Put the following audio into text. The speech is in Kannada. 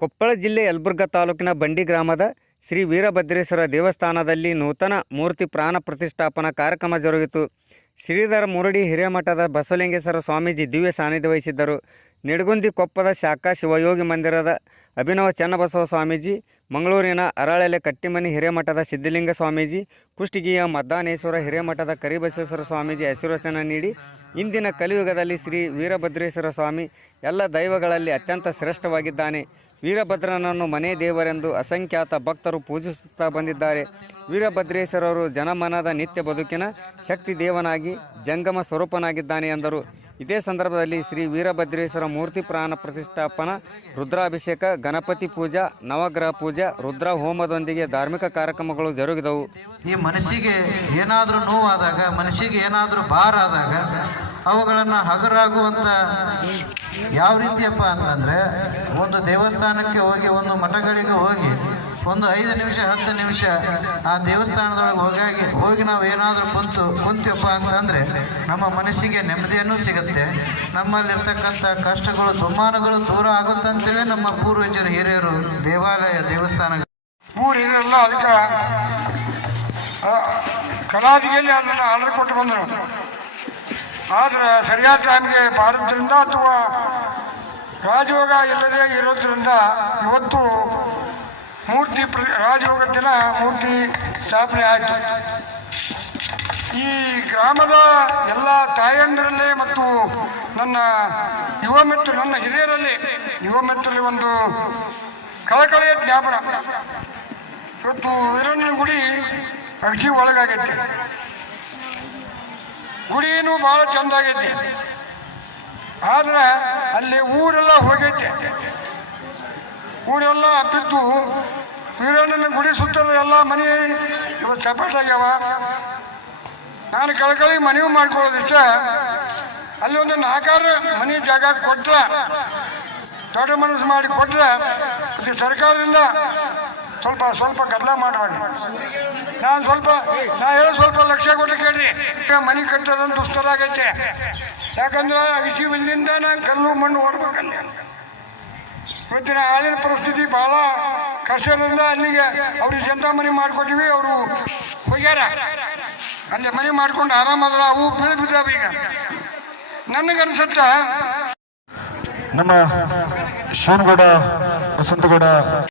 ಕೊಪ್ಪಳ ಜಿಲ್ಲೆ ಯಲಬುರ್ಗಾ ತಾಲೂಕಿನ ಬಂಡಿ ಗ್ರಾಮದ ಶ್ರೀ ವೀರಭದ್ರೇಶ್ವರ ದೇವಸ್ಥಾನದಲ್ಲಿ ನೂತನ ಮೂರ್ತಿ ಪ್ರಾಣ ಪ್ರತಿಷ್ಠಾಪನಾ ಕಾರ್ಯಕ್ರಮ ಜರುಗಿತು. ಶ್ರೀಧರ ಮುರಡಿ ಹಿರೇಮಠದ ಬಸವಲಿಂಗೇಶ್ವರ ಸ್ವಾಮೀಜಿ ದಿವ್ಯ ಸಾನ್ನಿಧ್ಯ ವಹಿಸಿದ್ದರು. ನಿಡಗುಂದಿ ಕೊಪ್ಪದ ಶಾಖಾ ಶಿವಯೋಗಿ ಮಂದಿರದ ಅಭಿನವ ಚನ್ನಬಸವ ಸ್ವಾಮೀಜಿ, ಮಂಗಳೂರಿನ ಅರಳೆಲೆ ಕಟ್ಟಿಮನಿ ಹಿರೇಮಠದ ಸಿದ್ಧಲಿಂಗ ಸ್ವಾಮೀಜಿ, ಕುಷ್ಟಗಿಯ ಮದ್ದಾನೇಶ್ವರ ಹಿರೇಮಠದ ಕರಿಬಸವೇಶ್ವರ ಸ್ವಾಮೀಜಿ ಆಶೀರ್ವಚನ ನೀಡಿ ಇಂದಿನ ಕಲಿಯುಗದಲ್ಲಿ ಶ್ರೀ ವೀರಭದ್ರೇಶ್ವರ ಸ್ವಾಮಿ ಎಲ್ಲ ದೈವಗಳಲ್ಲಿ ಅತ್ಯಂತ ಶ್ರೇಷ್ಠವಾಗಿದ್ದಾನೆ. ವೀರಭದ್ರನನ್ನು ಮನೆ ದೇವರೆಂದು ಅಸಂಖ್ಯಾತ ಭಕ್ತರು ಪೂಜಿಸುತ್ತಾ ಬಂದಿದ್ದಾರೆ. ವೀರಭದ್ರೇಶ್ವರರು ಜನಮನದ ನಿತ್ಯ ಬದುಕಿನ ಶಕ್ತಿ ದೇವನಾಗಿ, ಜಂಗಮ ಸ್ವರೂಪನಾಗಿದ್ದಾನೆ ಎಂದರು. ಇದೇ ಸಂದರ್ಭದಲ್ಲಿ ಶ್ರೀ ವೀರಭದ್ರೇಶ್ವರ ಮೂರ್ತಿ ಪ್ರಾಣ ಪ್ರತಿಷ್ಠಾಪನಾ, ರುದ್ರಾಭಿಷೇಕ, ಗಣಪತಿ ಪೂಜಾ, ನವಗ್ರಹ ಪೂಜಾ ರುದ್ರ ಹೋಮದೊಂದಿಗೆ ಧಾರ್ಮಿಕ ಕಾರ್ಯಕ್ರಮಗಳು ಜರುಗಿದವು. ಈ ಮನಸ್ಸಿಗೆ ಏನಾದರೂ ನೋವಾದಾಗ, ಮನಸ್ಸಿಗೆ ಏನಾದರೂ ಭಾರ ಆದಾಗ ಅವುಗಳನ್ನು ಹಗರಾಗುವಂತ ಯಾವ ರೀತಿಯಪ್ಪ ಅಂತಂದ್ರೆ ಒಂದು ದೇವಸ್ಥಾನಕ್ಕೆ ಹೋಗಿ, ಒಂದು ಮಠಗಳಿಗೆ ಹೋಗಿ, ಒಂದು ಐದು ನಿಮಿಷ, ಹತ್ತು ನಿಮಿಷ ಆ ದೇವಸ್ಥಾನದೊಳಗೆ ಹೋಗಾಗಿ, ಹೋಗಿ ನಾವು ಏನಾದರೂ ಕುಂತು ಕುಂತೀವಪ್ಪ ಅಂತಂದರೆ ನಮ್ಮ ಮನಸ್ಸಿಗೆ ನೆಮ್ಮದಿಯನ್ನು ಸಿಗುತ್ತೆ. ನಮ್ಮಲ್ಲಿರ್ತಕ್ಕಂಥ ಕಷ್ಟಗಳು, ದುಮ್ಮಾನಗಳು ದೂರ ಆಗುತ್ತಂತೇಳಿ ನಮ್ಮ ಪೂರ್ವಜರು, ಹಿರಿಯರು ದೇವಾಲಯ ದೇವಸ್ಥಾನ ಊರಿನೆಲ್ಲ ಅದಕ್ಕೆ ಕಲಾದಿಯಲ್ಲಿ ಅದನ್ನು ಆರ್ಡರ್ ಕೊಟ್ಟು ಬಂದರು. ಆದರೆ ಸರಿಯಾದ ಟೈಮ್ಗೆ ಬಾರದ್ರಿಂದ ಅಥವಾ ರಾಜಯೋಗ ಇಲ್ಲದೆ ಇರೋದ್ರಿಂದ ಇವತ್ತು ಮೂರ್ತಿ ಪ್ರ, ರಾಜಯೋಗ ದಿನ ಮೂರ್ತಿ ಸ್ಥಾಪನೆ ಆಯಿತು. ಈ ಗ್ರಾಮದ ಎಲ್ಲ ತಾಯಂದಿರಲ್ಲೇ ಮತ್ತು ನನ್ನ ಯುವ ಮಿತ್ರ, ನನ್ನ ಹಿರಿಯರಲ್ಲಿ ಯುವ ಮಿತ್ರರಲ್ಲಿ ಒಂದು ಕಳಕಳಿಯ ಜ್ಞಾಪನ. ಇವತ್ತು ವೀರಣ್ಣನ ಗುಡಿ ಅಗಸಿ ಒಳಗಾಗೈತಿ ಗುಡಿನೂ ಬಹಳ ಚಂದ ಆಗೈತಿ ಆದ್ರೆ ಅಲ್ಲಿ ಊರೆಲ್ಲ ಹೋಗೈತಿ. ಊರೆಲ್ಲ ಬಿದ್ದು ವೀರಣ್ಣನ ಗುಡಿ ಸುತ್ತಲೂ ಎಲ್ಲ ಮನೆ ಇವತ್ತು ಸಪರೇಟ್ ಆಗ್ಯಾವ. ನಾನು ಕಳಕಳಿ ಮನವಿ ಮಾಡ್ಕೊಳ್ಳೋದಿಷ್ಟ, ಅಲ್ಲಿ ಒಂದು ನಾಲ್ಕಾರು ಮನೆ ಜಾಗ ಕೊಟ್ರ, ದೊಡ್ಡ ಮನಸ್ಸು ಮಾಡಿ ಕೊಟ್ರ ಇದು ಸರ್ಕಾರದಿಂದ ಸ್ವಲ್ಪ ಸ್ವಲ್ಪ ಗದ್ದಲ ಮಾಡಬೇಡಿ ನಾನು ಸ್ವಲ್ಪ ನಾ ಹೇಳೋ ಸ್ವಲ್ಪ ಲಕ್ಷ ಕೊಟ್ಟು ಕೇಳಿ ಮನೆ ಕಟ್ಟೋದೊಂದು ದುಸ್ತರ ಆಗೈತೆ. ಯಾಕಂದ್ರೆ ಅಗಸಿ ಬಂದಿಂದ ನಾನು ಕಲ್ಲು ಮಣ್ಣು ಓಡ್ಬೇಕಲ್ಲಿ ಇವತ್ತಿನ ಹಾಲಿನ ಪರಿಸ್ಥಿತಿ ಬಹಳ ಕಷ್ಟದಿಂದ ಅಲ್ಲಿಗೆ ಅವ್ರಿಗೆ ಜನತಾ ಮನೆ ಮಾಡ್ಕೊಟ್ಟಿವಿ, ಅವರು ಹೋಗ್ಯಾರ. ಅಲ್ಲಿ ಮನೆ ಮಾಡ್ಕೊಂಡು ಆರಾಮದ್ರ ಅವು ಬೀಳ್ ಬಿದ್ದಾವ ಈಗ. ನನಗನ್ಸುತ್ತ ನಮ್ಮ ಶಿವನಗೌಡ ವಸಂತಗೌಡ